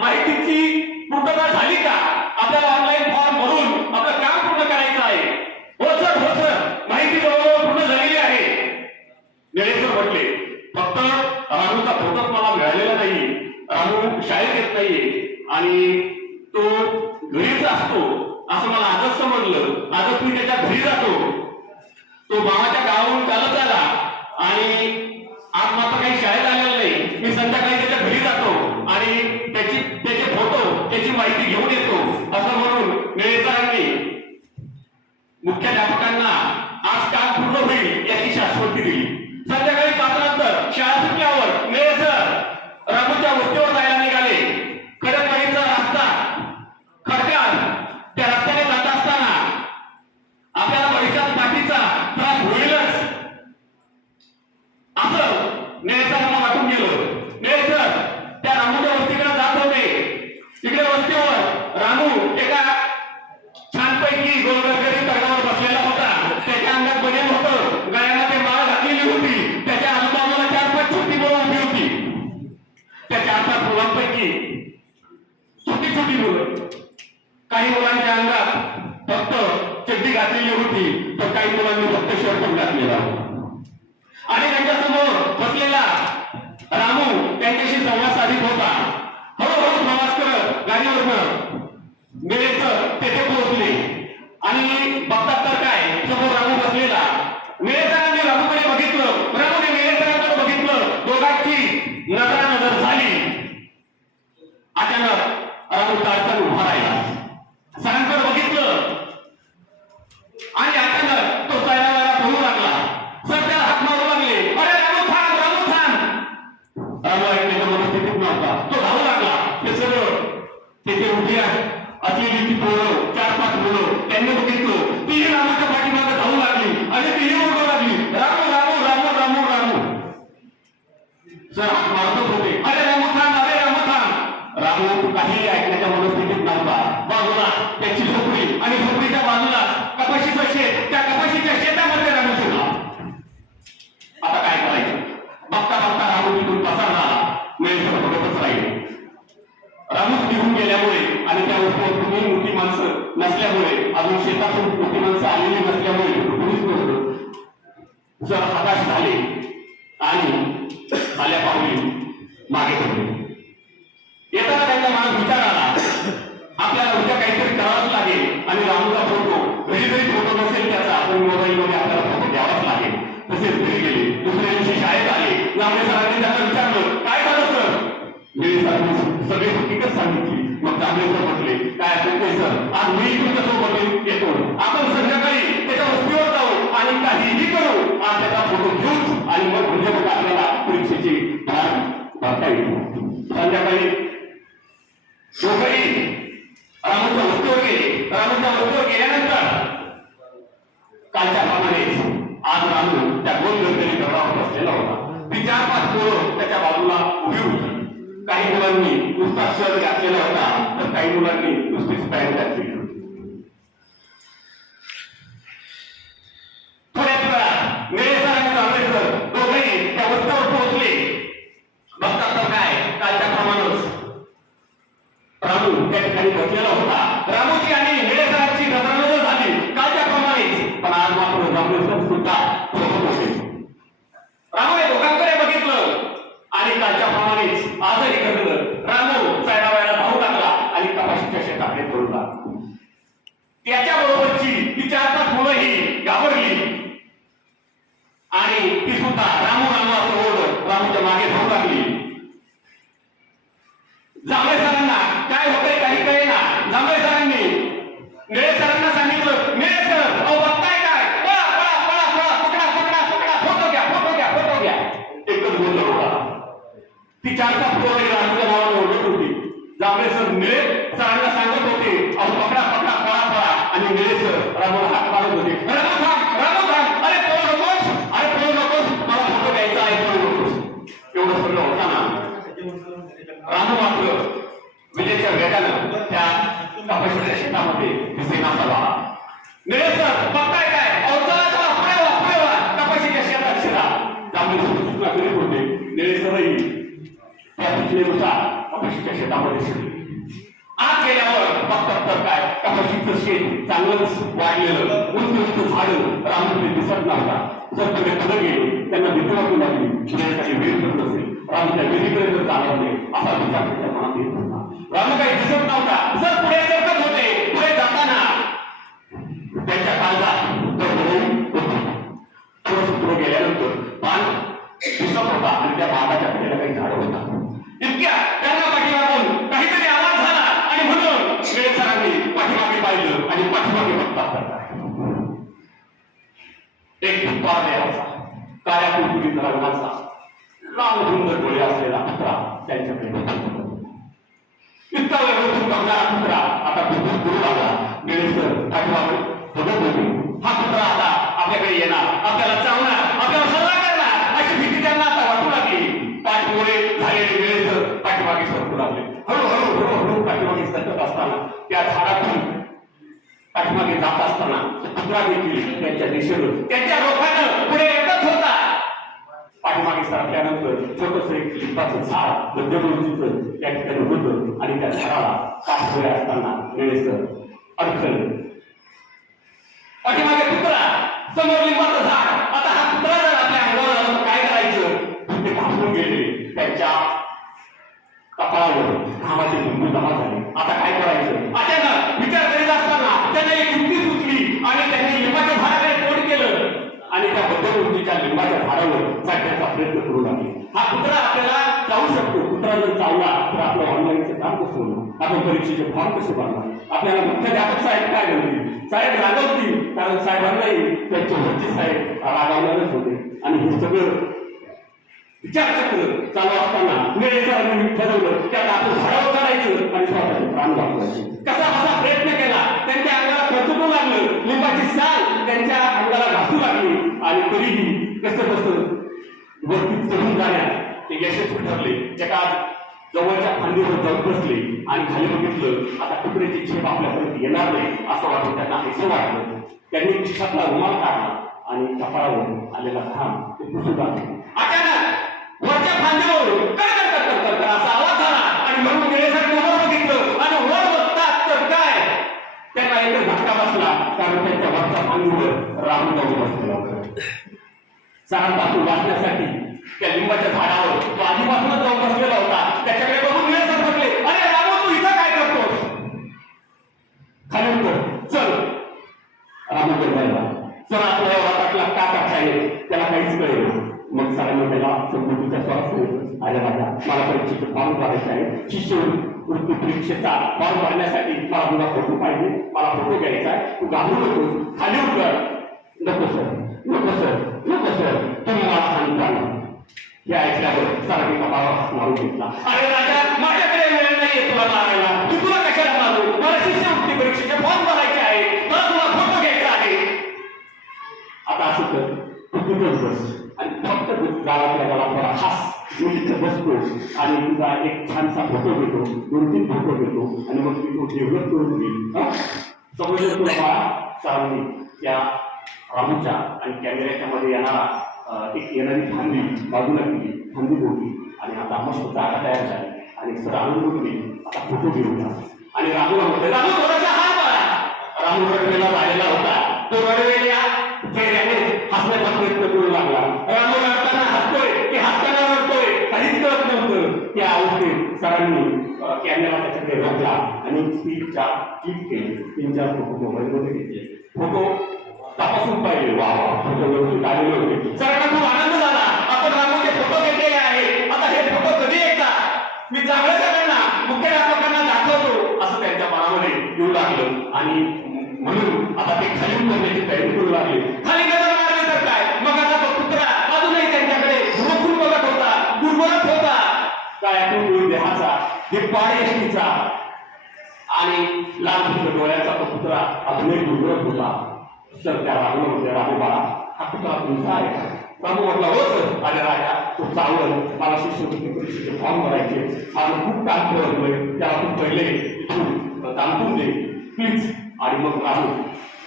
माहितीची पूर्तता झाली का? आपल्याला ऑनलाईन फॉर्म भरून आपलं काम पूर्ण करायचं आहे. हो सर माहिती जवळजवळ पूर्ण झालेली आहे. निळेसर म्हटले फक्त रानूचा फोटोच मला मिळालेला नाही. रानू शाळेत येत नाहीये आणि तो घरीच असतो असं मला आजच समजलं. आजच मी त्याच्या घरी जातो. तो मामाच्या गावाहून कालच आला आणि आज मात्र काही शाळेत आलेला नाही. मी संध्याकाळी त्याच्या घरी जातो आणि त्याचे फोटो त्याची माहिती घेऊन येतो असं म्हणून निळेसरांनी मुख्याध्यापकांना आज काम पूर्ण होईल याची शाश्वती दिली. संध्याकाळी 5 नंतर शाळा सुटल्यावर निळेसर रामूच्या वस्तीवर जायला निघाले. खडकवाडीचा रस्ता खडकात त्या रस्त्याने जात असताना आपल्याला भविष्यात पाठीचा त्रास होईलच असं निळेसरांना वाटून गेलं. निळेसर त्या रामूच्या वस्तीकडे जात होते. तिकडे वस्तीवर रामू एका छानपैकी गोलगरगरी तळावर बसलेला होता. त्याच्या अंगात बनेल होतं, गळ्यामध्ये माळ घातलेली होती. त्याच्या आजूबाजूला 4-5 छोटी मुलं उभी होती. त्या 4-5 मुलांपैकी छोटी छोटी मुलं, काही मुलांच्या अंगात फक्त चड्डी घातलेली होती तर काही मुलांनी फक्त शर्ट पण घातलेला होता. आणि त्यांच्यासमोर बसलेला रामू त्यांच्याशी संवाद साधित होता. हळूहळू प्रवास करत गाडीवरनं निळेसर तेथे पोहोचले आणि बघतात तर काय, समोर रामू बसलेला. निळेसरांनी रामूकडे बघितलं, रामूने निळेसरांकडे बघितलं. दोघांची नजरानजर झाली. अचानक रामू ताडकन उभा राहिला. सरांकडे बघितलं आणि अचानक तो सरांना बोलू लागला. सर त्याला हात मारू लागले. अरे रामू थांब, रामू थांब. रामू ऐकण्याच्या मनस्थितीत नव्हता. तो धावू लागला. ते सर्व तेथे उभी असलेली ती पोरं 4-5 मुलं त्यांनी बघितलं. तीही रामाच्या पाठीमागे धावू लागली आणि तीही ओरडू लागली, रामू रामू रामू रामू रामू. सर हात मारतच होते. अरे रामू थांब, अरे रामू थांब. रामू काही ऐकण्याच्या मनस्थितीत नव्हता. बाजूला त्याची झोपडी आणि झोपडीच्या बाजूला कपाशीचं शेत. त्या कपाशीच्या शेतामध्ये रामू शिरला. आता काय करायचं? बघता बघता रामू तिथून पसार झाला. निळेसर बघतच राहिले. रामूच निघून गेल्यामुळे आणि त्या वस्तीवर कुणी मोठी माणसं नसल्यामुळे, अजून शेतातून मोठी माणसं आलेली नसल्यामुळे कुणीच नव्हतं. जर हताश झाले आणि आल्या पावली मागे पडले. येताना त्यांच्या मनात विचार आला, आपल्याला उद्या काहीतरी करावंच लागेल आणि रामूचा फोटो घरी जरी फोटो नसेल त्याचा आपण मोबाईलमध्ये आपल्याला फोटो द्यावाच लागेल. तसेच घरी गेले. दुसऱ्या दिवशी शाळेत आले. जांभळे सरांनी त्यांना विचारलं, काय झालं सर? निळेसरांनी सगळी हकीकत सांगितली. मग जांभळे सर म्हटले, काय असेल सर, आज मी तुमच्या सोबत येतो. आपण संध्याकाळी त्याच्या वस्तीवर जाऊ आणि काहीही करू. आज त्याचा फोटो घेऊच आणि मग म्हणजे मग आपल्याला परीक्षेची भरता येईल. संध्याकाळी दोघंही रामूच्या वस्तीवर गेले. रामूच्या वस्तीवर गेल्यानंतर कालच्या प्रमाणे आज रामू त्या गोल गणपती दगडावर बसलेला होता. ती 4-5 पोरं त्याच्या बाजूला उभी होती. काही मुलांनी नुसता शर्ट घातलेला होता तर काही मुलांनी नुसतीच पॅन्ट घातलेली होती. थोड्याच वेळात निळेसर आणि जांभळेसर दोघेही त्या वस्तीवर पोहोचले. बघतात तर काय, कालच्या प्रमाणेच रामू त्या ठिकाणी बसलेला होता. रामूची आणि निळेसरांची नजरानजर झाली कालच्या प्रमाणेच. पण आज मात्र जांभळेसर सुद्धा सोबत होते. रामूने दोघांकडे बघितलं आणि कालच्या प्रमाणेच आजही घडलं. रामू सायडावायला धावू लागला आणि कपाशीच्या शेताकडे पळू लागला. त्याच्या बरोबरची ती 4-5 मुलंही घाबरली आणि ती सुद्धा रामू रामू असं ओरडत रामूच्या मागे धावू लागली. जांभळे सरांना काय होतंय काही कळेना. जांभळे सरांनी निळेसरांना सांगितलं, निळेसर अहो बघताय काय, पळा पळा पळा पळा, पकडा पकडा पकडा, फोटो घ्या फोटो घ्या फोटो घ्या. एकच गोंधळ होता. ती 4-5 पोरं रामूच्या नावाने ओरडत होती. जांभळे सर निळेसरांना सांगत होते, अहो पकडा पकडा पळा पळा. आणि निळेसर रामूला हात मारत होते, रामू थांब, रामू थांब, अरे पळू नकोस, अरे पळू नकोस, मला फोटो घ्यायचा आहे, पळू नकोस. एवढं सगळं होताना रामू मात्र विजेच्या वेगानं त्या कपाशीच्या शेतामध्ये दिसेना झाला. निळेसर बघताय काय, अहो चला चला पुढे वा पुढे वा, कपाशीच्या शेतात शिरा. जांभळे सूचना करीत होते. निळेसरही त्या सूचनेनुसार कपाशीच्या शेतामध्ये शिरले. आत गेल्यावर बघतात तर काय कपाशीचं शेत चांगलंच वाढलेलं, उंच उंच झाडं रामूने दिसत नव्हता. जर तुम्ही पुढे गेले त्यांना भीती वाटू लागली, काही वेळ करत असेल, राम त्या विहिरीकडे जर जाणार नाही असा विचार त्याच्या मनात येत होता. राम काही दिसत नव्हता. जर पुढे सरकत होते, पुढे जाताना त्यांच्या काळजात थोडस पुढे गेल्यानंतर पान दिसत होता आणि त्या पानाच्या कडेला काही झाड होता. इतक्या त्यांना पाठीमागून काहीतरी आवाज झाला आणि म्हणून वेळेसरांनी पाठीमागे पाहिलं आणि पाठीमागे बघतात एक दुपार देवाचा काळ्या कुरकुरीत रंगाचा लाल रुंद डोळे असलेला कुत्रा त्यांच्याकडे इतका वेळ बघणारा कुत्रा आता खूप दूर लागला. वेळेसर पाठीमागे बघत होते. हा कुत्रा आता आपल्याकडे येणार, आपल्याला चावणार, आपल्याला सल्ला करणार अशी भीती त्यांना आता वाटू लागली. पाठमोरे झालेले वेळेसर पाठीमागे सरकू लागले. हळूहळू हळूहळू पाठीमागे सरकत असताना त्या झाडातून पाठीमागे जात असताना कुत्रा देखील त्यांच्या दिशेनं त्यांच्या रोखानं पुढे येतच होता. पाठीमागे सरकल्यानंतर छोटस एक लिंबाचं झाड मध्यम उंचीचं त्या ठिकाणी होतं आणि त्या झाडाला काठ पुढे असताना वेळेसर अडखळलं. पाठीमागे कुत्रा, समोर लिंबाचं झाड. आता हा कुत्रा जर आपल्या अंगावर आला तर काय करायचं? ते घाबरून गेले. त्यांच्या कपाळावर घामाचे बिंदू जमा झाले. आता काय करायचं? अचानक विचार करीत असताना त्यांना एक युक्ती सुचली आणि त्यांनी लिंबाच्या झाडाकडे तोंड केलं आणि त्या मध्यम उंचीच्या लिंबाच्या झाडावर चढण्याचा प्रयत्न करू लागले. हा कुत्रा आपल्याला चावू शकतो. कुत्रा जर चावला तर आपलं ऑनलाईनचं काम कसं होणार? आपण परीक्षेचे फॉर्म कसे भरणार? आपल्याला मुख्याध्यापक साहेब काय म्हणतील? साहेब रागवतील, कारण साहेबांनाही त्यांचे वरचे साहेब रागावणारच होते. आणि हे सगळं विचारचक्र चालू असताना वेळेसरांनी ठरवलं की आता आपण झाडावर चढायचं आणि स्वतःचे प्राण वाचवायचे. कसा कसा प्रयत्न केला. त्यांच्या अंगाला खचू लागलं, लिंबाची साल त्यांच्या अंगाला घासू लागली आणि तरीही कसं कसं वरती चढून जाण्यात ते यशस्वी ठरले. एका जवळच्या फांदीवर जाऊन बसले आणि खाली बघितलं. आता कुत्र्याची झेप आपल्यापर्यंत येणार नाही असं वाटून त्यांना असं वाटलं. त्यांनी खिशातला रुमाल काढला आणि कपाळावर आलेला घाम ते पुसू लागले. अचानक वरच्या फांदीवर कर असा आवाज झाला आणि म्हणून वेळेसाठी वर बघितलं आणि वर बघतात तर काय त्यांना एक धक्का बसला, कारण त्यांच्या वरच्या फांदीवर रामू जाऊन बसलेला होता. सरांपासून वाचण्यासाठी त्या लिंबाच्या झाडावर तो आधीपासूनच जाऊन बसलेला होता. त्याच्याकडे बघून वेळेसर म्हटले, अरे रामू तू इथं काय करतोस? खाली उतर, चल. रामू बोलायला चल आपल्या वाटातला का करता येईल त्याला काहीच कळेल. मग सरांनी त्याला संबंधीच्या स्वास्थ्य आल्या माझ्या मला परीक्षेचे फॉर्म भरायचे आहे. शिष्यवृत्ती परीक्षेचा फॉर्म भरण्यासाठी मला तुला फोटो पाहिजे, मला फोटो घ्यायचा आहे. तू घाबरू नकोस, खाली उतर. नको सर, नको सर, नको सर, तुम्ही मला सांगता. हे ऐकल्यावर सरांनी कपाळावर मारून घेतला. अरे राजा, माझ्याकडे वेळ नाहीये तुला मारायला. तू तुला कशाला मारू? मला शिष्यवृत्ती परीक्षेचे फॉर्म भरायचे आहे, मला तुला फोटो घ्यायचा आहे. आता असं कर, तू तिथंच बस आणि फक्त गावातल्या गावाला हास. मी तिथं बसतो आणि तुझा एक छानसा फोटो घेतो, 2-3 फोटो घेतो आणि मग ती तो डेव्हलप करून घेईल. समजलं तुला बाळा? सरांनी त्या रामूच्या आणि कॅमेऱ्याच्या मध्ये येणारी फांदी बाजूला केली, फांदी बोलली आणि आता मस्त जागा तयार झाली आणि सर आणून बोलली आता फोटो घेऊया. आणि रामूला म्हटलं, रामू थोडासा हात बाळा. रामू रडवेला झालेला होता. तो रडवेल्या चेहऱ्याने हसण्याचा प्रयत्न करू लागला. रामू रडताना हसतोय की हसताना रडतोय काहीच कळत नव्हतं. त्या अवस्थेत सरांनी कॅमेरा त्याच्याकडे रोखला आणि स्पीडच्या क्लिक केली. 3-4 फोटो मोबाईलमध्ये घेतले. फोटो तपासून पाहिले. वा वा, फोटो व्यवस्थित आलेले होते. सरांना खूप आनंद झाला. आपण रामूचे फोटो घेतलेले आहे, आता हे फोटो कधी येतात? मी चांगलं सरांना मुख्याध्यापकांना दाखवतो असं त्यांच्या मनामध्ये येऊ लागलं आणि म्हणून आता ते खाली उतरण्याची तयारी करू लागले. खाली नजर मारली तर काय, मग आता तो कुत्रा अजूनही त्यांच्याकडे घुरघुर बघत होता, गुरगुरत होता. काळ्या देहाचा, पाड यष्टीचा आणि लाल डोळ्याचा तो कुत्रा अजूनही गुरगुरत होता. सर त्या रामू म्हटले, रामू बाळा हा कुत्रा तुमचा आहे का? रामू म्हटला, हो सर. अरे राजा, तो चावल मला शिष्यवृत्ती परीक्षेचे फॉर्म भरायचे, माझं खूप काम करतोय, त्याला तू पहिले इथून दांबून दे प्लीज. आणि मग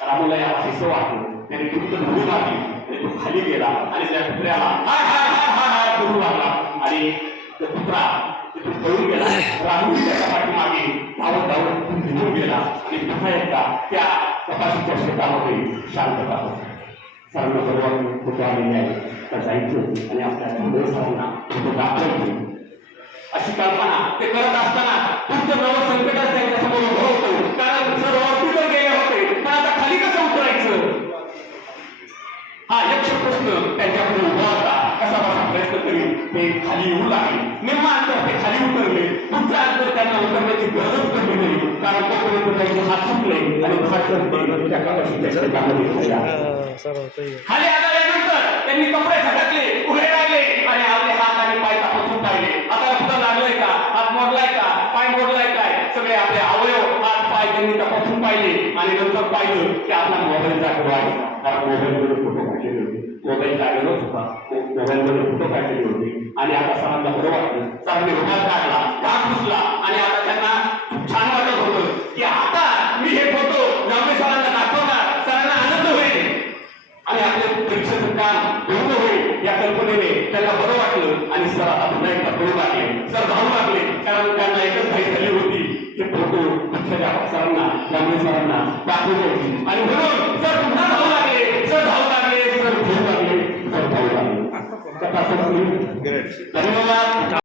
रामूला या हिस्सं वाटलं. त्याने कुठं धुडी मारली आणि तो खाली गेला आणि त्या कुत्र्याला हाय हाय हाय हाय हाय करू लागला आणि तो कुत्रा तिथून पळून गेला. राहुल त्याच्या पाठीमागे धावत धावत निघून गेला आणि पुन्हा एकदा त्या कपाशीच्या शेतामध्ये शांतता होती. सरांना बरोबर कुठे आलेले आहे तर जायची होती आणि आपल्या सरांना कुठे दाखवायची अशी कल्पना ते करत असताना तुमचं नवं संकटच त्यांच्यासमोर उभं होतं. कारण सर वरती तर गेले होते पण आता खाली कसं उतरायचं हा यक्ष प्रश्न त्यांच्यापुढे उभा होता. कसा बसा प्रयत्न करीत ते खाली येऊ लागले. निम्मा अंतर ते खाली उतरले. पुढचा अंतर त्यांना उतरण्याची गरज पडली नाही कारण तोपर्यंत त्यांचे हात सुटले आणि त्या कपाशीच्या शेतामध्ये खाली आल्यानंतर त्यांनी कपडे झटकले उभे राहिले आणि आपले हात आणि पाय तपासून पाहिले. आता कुठं लागलंय का हात मोडलाय का पाय मोडलाय काय सगळे आपले अवयव हात पाय त्यांनी तपासून पाहिले आणि नंतर पाहिलं की आपला मोबाईल जागेवर आहे. कारण मोबाईलमध्ये फोटो काढलेले होते. मोबाईल जागेवरच होता. मोबाईलमध्ये फोटो काढलेले होते आणि आता सरांना बरं वाटलं. सरांनी रुमाल काढला घाम पुसला आणि आता त्यांना खूप छान वाटत होतं की आता मी हे फोटो जांभळे सरांना दाखवणार. सरांना आनंद होईल आणि आपल्या परीक्षेचं काम पूर्ण होईल या कल्पनेने त्यांना बरं वाटलं आणि सर आता पुन्हा एकदा पळू लागले. सर धावू लागले कारण त्यांना एकच घाई झाली होती की फोटो मुख्याध्यापक सरांना जांभळे सरांना दाखवले होती आणि म्हणून सर पुन्हा धावू लागले. सर धावू लागले. सर धावू लागले. सर धावू लागले. धन्यवाद.